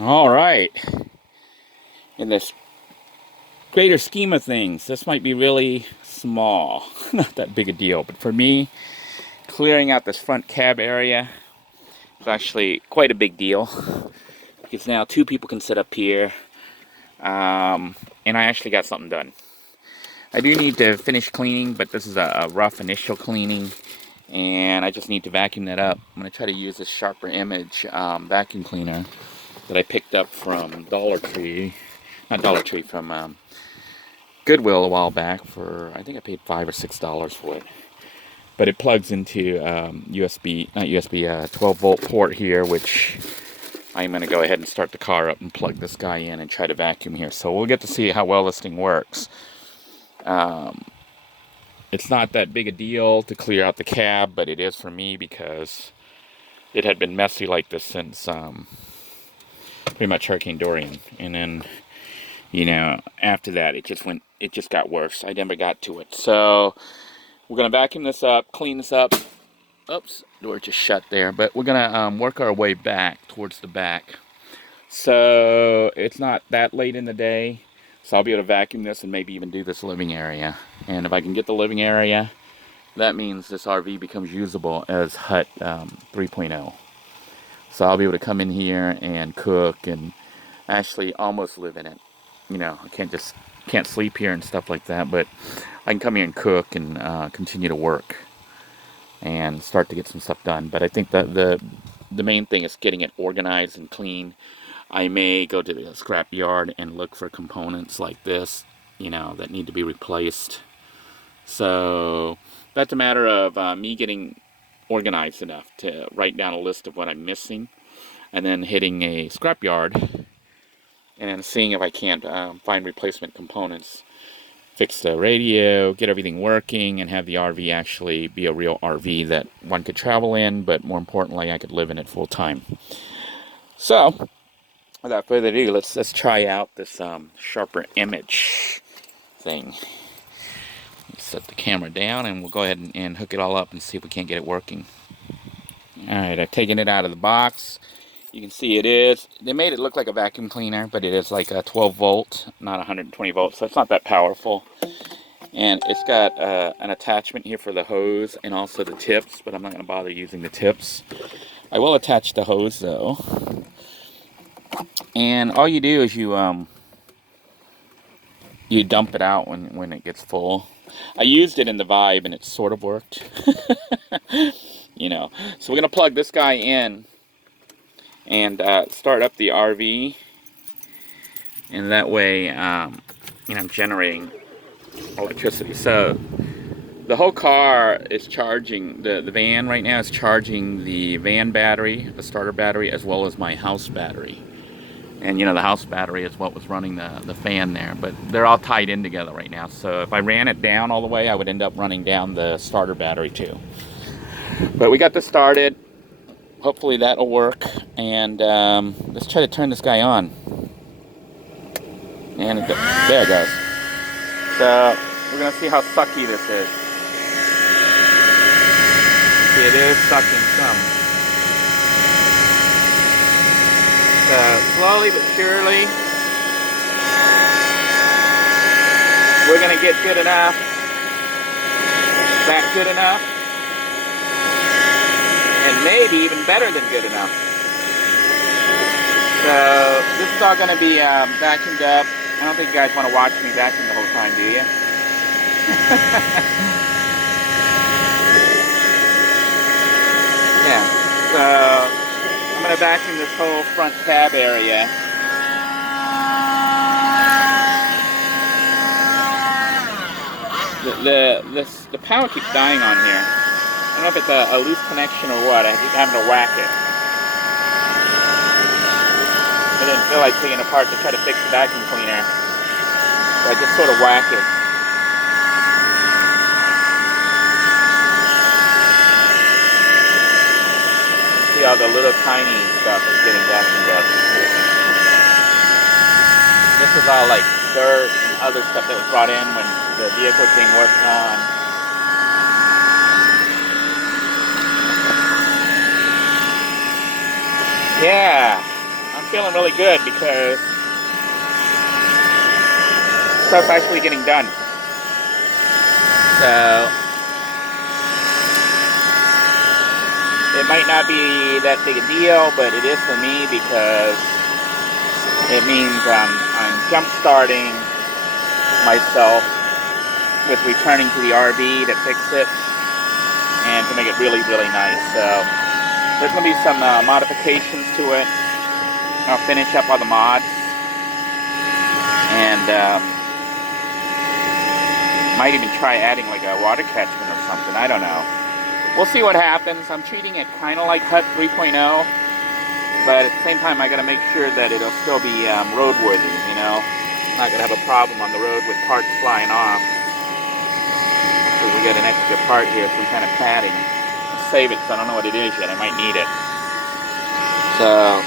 All right. In this greater scheme of things, this might be really small. Not that big a deal. But for me, clearing out this front cab area is actually quite a big deal. Because now two people can sit up here. And I actually got something done. I do need to finish cleaning, but this is a rough initial cleaning. And I just need to vacuum that up. I'm going to try to use this Sharper Image vacuum cleaner that I picked up from Dollar Tree. Not Dollar Tree, from Goodwill a while back for, I think I paid $5 or $6 for it. But it plugs into USB, not USB, 12 volt port here, which I'm going to go ahead and start the car up and plug this guy in and try to vacuum here. So we'll get to see how well this thing works. It's not that big a deal to clear out the cab, but it is for me because it had been messy like this since pretty much Hurricane Dorian. And then, after that, it just got worse. I never got to it. So we're going to vacuum this up, clean this up. Oops, door just shut there. But we're going to work our way back towards the back. So it's not that late in the day. So I'll be able to vacuum this and maybe even do this living area. And if I can get the living area, that means this RV becomes usable as Hut 3.0. So I'll be able to come in here and cook and actually almost live in it. I can't sleep here and stuff like that, but I can come here and cook and continue to work and start to get some stuff done. But I think that the main thing is getting it organized and clean. I may go to the scrap yard and look for components like this, that need to be replaced. So that's a matter of me getting organized enough to write down a list of what I'm missing, and then hitting a scrap yard and then seeing if I can't find replacement components, fix the radio, get everything working, and have the RV actually be a real RV that one could travel in, but more importantly, I could live in it full time. So, without further ado, let's try out this Sharper Image thing. Let's set the camera down, and we'll go ahead and hook it all up and see if we can't get it working. Alright, I've taken it out of the box. You can see they made it look like a vacuum cleaner, but it is like a 12 volt, not 120 volts, so it's not that powerful. And it's got an attachment here for the hose and also the tips, but I'm not going to bother using the tips. I will attach the hose though. And all you do is you dump it out when it gets full. I used it in the Vibe and it sort of worked. So we're going to plug this guy in and start up the RV, and that way I'm generating electricity. So the whole car is charging, the van right now is charging the van battery, the starter battery, as well as my house battery. And the house battery is what was running the fan there, but they're all tied in together right now. So if I ran it down all the way, I would end up running down the starter battery too. But we got this started. Hopefully that'll work, and let's try to turn this guy on. And there it goes. So we're gonna see how sucky this is. See, it is sucking some. So slowly but surely, we're gonna get good enough. That good enough. And maybe even better than good enough. So this is all going to be vacuumed up. I don't think you guys want to watch me vacuum the whole time, do you? Yeah. So I'm going to vacuum this whole front cab area. The power keeps dying on here. I don't know if it's a loose connection or what. I keep having to whack it. I didn't feel like taking it apart to try to fix the vacuum cleaner, so I just sort of whack it. See how the little tiny stuff is getting vacuumed up. This is all like dirt and other stuff that was brought in when the vehicle was being worked on. Yeah, I'm feeling really good because stuff's actually getting done. So it might not be that big a deal, but it is for me because it means I'm jump-starting myself with returning to the RV to fix it and to make it really, really nice. So there's going to be some modifications to it. I'll finish up all the mods and might even try adding like a water catchment or something. I don't know. We'll see what happens. I'm treating it kind of like Hut 3.0, but at the same time I got to make sure that it'll still be roadworthy, you know. I'm not going to have a problem on the road with parts flying off. So we got an extra part here, some kind of padding. I'll save it, so I don't know what it is yet. I might need it. So,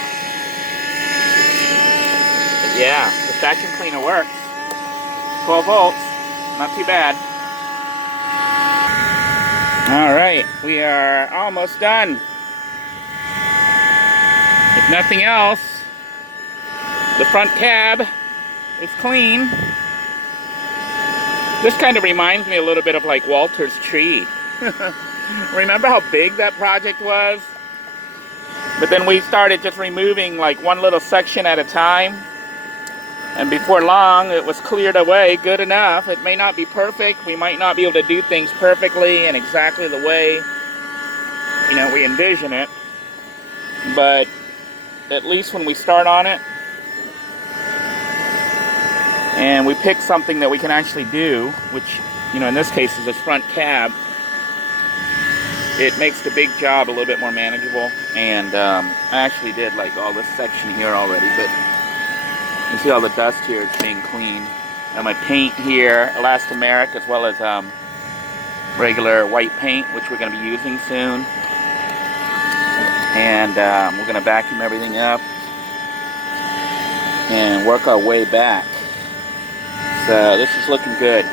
yeah, the vacuum cleaner works. 12 volts, not too bad. All right, we are almost done. If nothing else, the front cab is clean. This kind of reminds me a little bit of like Walter's tree. Remember how big that project was? But then we started just removing like one little section at a time. And before long, it was cleared away good enough. It may not be perfect. We might not be able to do things perfectly and exactly the way, you know, we envision it. But at least when we start on it, and we pick something that we can actually do, which, you know, in this case is this front cab, it makes the big job a little bit more manageable. And I actually did like all this section here already, but you see all the dust here is being cleaned. And my paint here, elastomeric, as well as regular white paint, which we're going to be using soon. And we're going to vacuum everything up and work our way back. So this is looking good.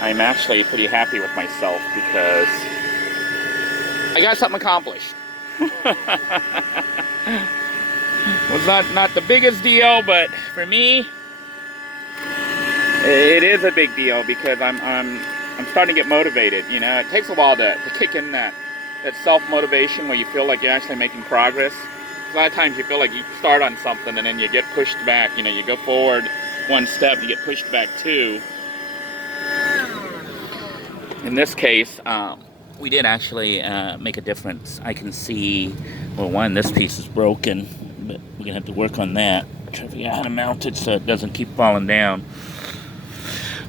I'm actually pretty happy with myself because I got something accomplished. It was not the biggest deal, but for me, it is a big deal because I'm starting to get motivated. You know, it takes a while to kick in that self-motivation where you feel like you're actually making progress. A lot of times you feel like you start on something and then you get pushed back. You know, you go forward one step, you get pushed back two. In this case, we did actually make a difference. I can see, well, one, this piece is broken, but we're gonna have to work on that. Try to figure out how to mount it so it doesn't keep falling down.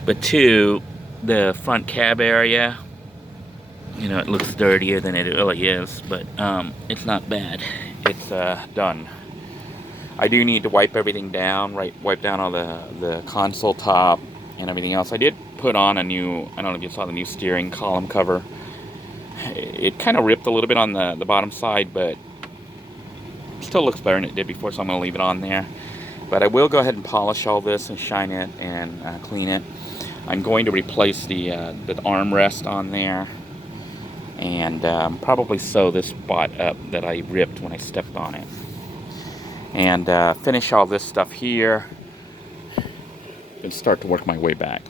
But two, the front cab area, you know, it looks dirtier than it really is, but it's not bad. It's done. I do need to wipe everything down, wipe down all the console top and everything else. I did put on a new, I don't know if you saw the new steering column cover. It kind of ripped a little bit on the bottom side, but it still looks better than it did before, so I'm going to leave it on there. But I will go ahead and polish all this and shine it and clean it. I'm going to replace the armrest on there and probably sew this spot up that I ripped when I stepped on it. And finish all this stuff here and start to work my way back.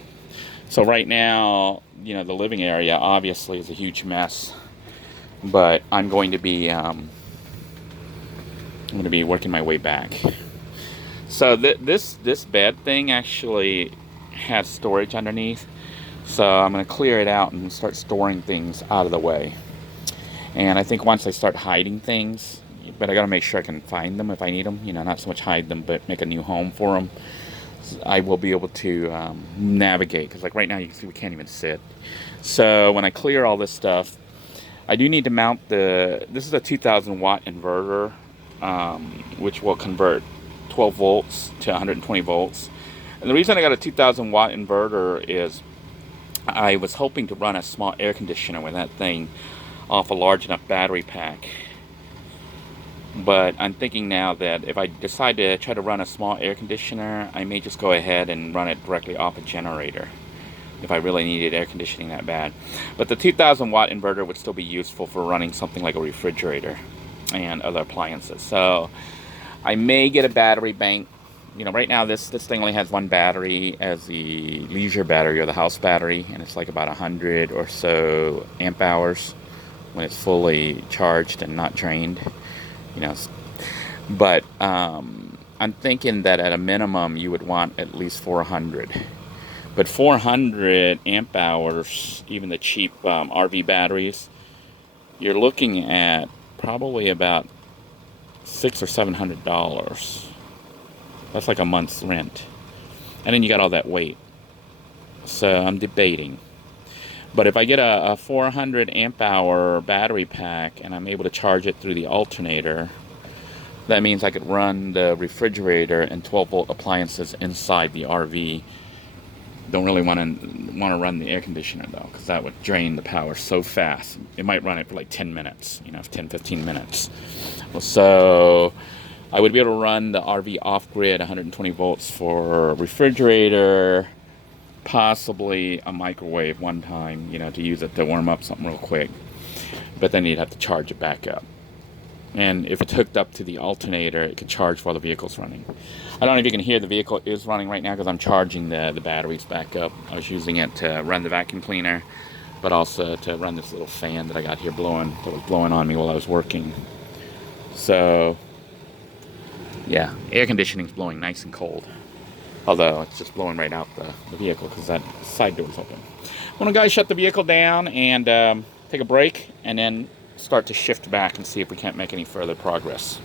So right now, you know, the living area obviously is a huge mess, but I'm going to be working my way back. So this bed thing actually has storage underneath, so I'm going to clear it out and start storing things out of the way. And I think once I start hiding things, but I got to make sure I can find them if I need them, you know, not so much hide them, but make a new home for them. I will be able to navigate, because like right now you can see we can't even sit. So when I clear all this stuff, I do need to mount this is a 2000 watt inverter, which will convert 12 volts to 120 volts. And the reason I got a 2000 watt inverter is I was hoping to run a small air conditioner with that thing off a large enough battery pack. But I'm thinking now that if I decide to try to run a small air conditioner, I may just go ahead and run it directly off a generator if I really needed air conditioning that bad. But the 2000 watt inverter would still be useful for running something like a refrigerator and other appliances. So I may get a battery bank. You know, right now this thing only has one battery as the leisure battery or the house battery, and it's like about 100 or so amp hours when it's fully charged and not drained. You know, but I'm thinking that at a minimum you would want at least 400. But 400 amp hours, even the cheap RV batteries, you're looking at probably about $600 or $700. That's like a month's rent. And then you got all that weight. So I'm debating. But if I get a 400 amp hour battery pack and I'm able to charge it through the alternator, that means I could run the refrigerator and 12-volt appliances inside the RV. Don't really want to run the air conditioner though, because that would drain the power so fast. It might run it for like 10 minutes, 10-15 minutes. So I would be able to run the RV off-grid 120 volts for a refrigerator, possibly a microwave one time, to use it to warm up something real quick. But then you'd have to charge it back up. And if it's hooked up to the alternator, it could charge while the vehicle's running. I don't know if you can hear the vehicle is running right now because I'm charging the batteries back up. I was using it to run the vacuum cleaner, but also to run this little fan that I got here that was blowing on me while I was working. So, yeah, air conditioning's blowing nice and cold. Although it's just blowing right out the vehicle because that side door's open. I'm going to guys shut the vehicle down and take a break and then start to shift back and see if we can't make any further progress.